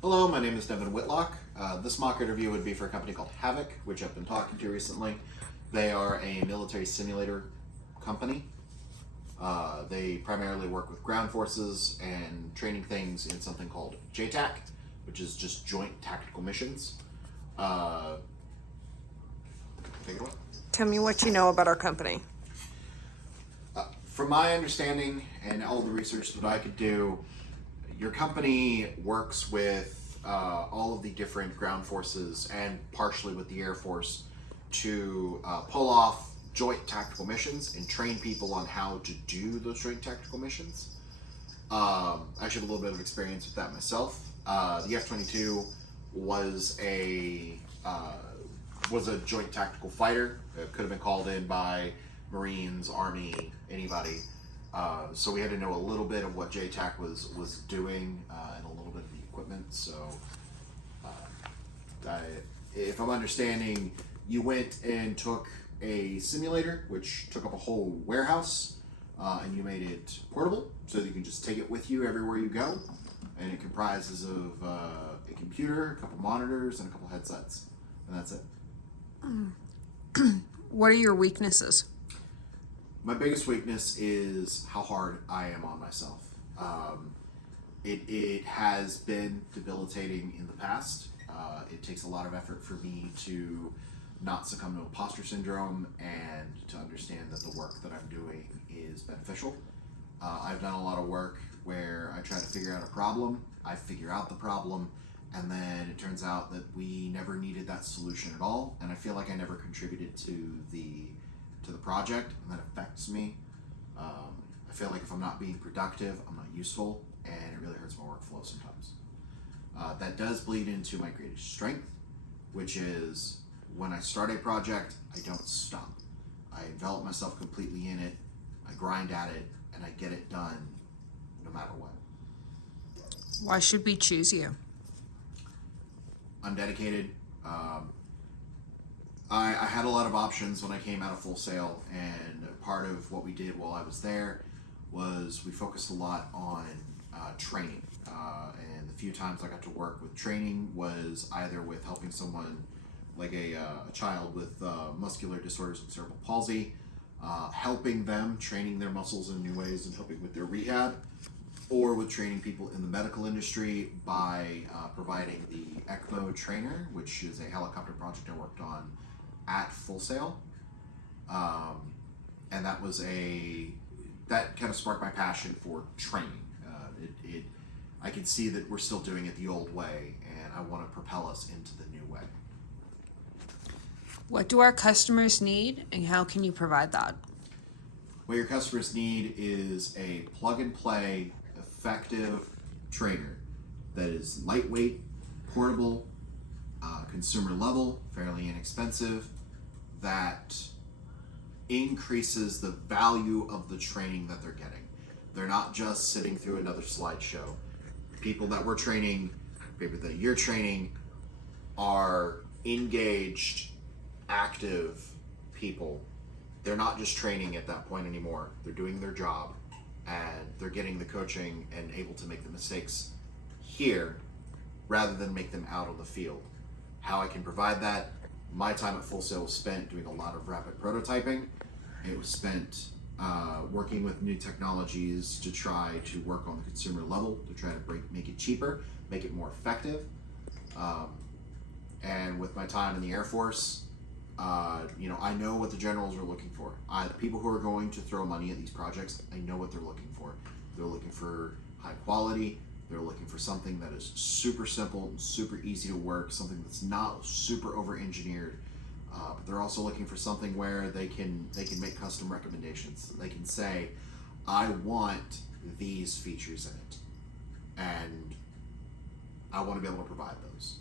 Hello, my name is Devin Whitlock. This mock interview would be for a company called Havik, which I've been talking to recently. They are a military simulator company. They primarily work with ground forces and training things in something called JTAC, which is just Joint Tactical Missions. Uh, Take it away. Tell me what you know about our company. From my understanding and all the research that I could do, your company works with all of the different ground forces and partially with the Air Force to pull off joint tactical missions and train people on how to do those joint tactical missions. I actually have a little bit of experience with that myself. The F-22 was a joint tactical fighter. It could have been called in by Marines, Army, anybody. So we had to know a little bit of what JTAC was doing and a little bit of the equipment. So if I'm understanding, you went and took a simulator, which took up a whole warehouse, and you made it portable so that you can just take it with you everywhere you go. And it comprises of a computer, a couple monitors, and a couple headsets. And that's it. What are your weaknesses? My biggest weakness is how hard I am on myself. It has been debilitating in the past. It takes a lot of effort for me to not succumb to imposter syndrome and to understand that the work that I'm doing is beneficial. I've done a lot of work where I try to figure out a problem, I figure out the problem, and then it turns out that we never needed that solution at all, and I feel like I never contributed to the project, and that affects me. I feel like if I'm not being productive, I'm not useful, and it really hurts my workflow sometimes. That does bleed into my greatest strength, which is when I start a project, I don't stop. I envelop myself completely in it, I grind at it, and I get it done no matter what. Why should we choose you? I'm dedicated. I had a lot of options when I came out of Full Sail, and part of what we did while I was there was we focused a lot on training. And the few times I got to work with training was either with helping someone like a child with muscular disorders and cerebral palsy, helping them, training their muscles in new ways and helping with their rehab, or with training people in the medical industry by providing the ECMO trainer, which is a helicopter project I worked on at Full Sail. And that kind of sparked my passion for training. I can see that we're still doing it the old way, and I want to propel us into the new way. What do our customers need, and how can you provide that? What your customers need is a plug-and-play, effective trainer that is lightweight, portable, consumer level, fairly inexpensive, that increases the value of the training that they're getting. They're not just sitting through another slideshow. People that we're training, people that you're training, are engaged, active people. They're not just training at that point anymore. They're doing their job, and they're getting the coaching and able to make the mistakes here rather than make them out on the field. How I can provide that, my time at Full Sail was spent doing a lot of rapid prototyping. It was spent working with new technologies to try to work on the consumer level, to try to make it cheaper, make it more effective. And with my time in the Air Force, I know what the generals are looking for. The people who are going to throw money at these projects, I know what they're looking for. They're looking for high quality. They're looking for something that is super simple, super easy to work, something that's not super over-engineered. But they're also looking for something where they can make custom recommendations. They can say, I want these features in it, and I want to be able to provide those.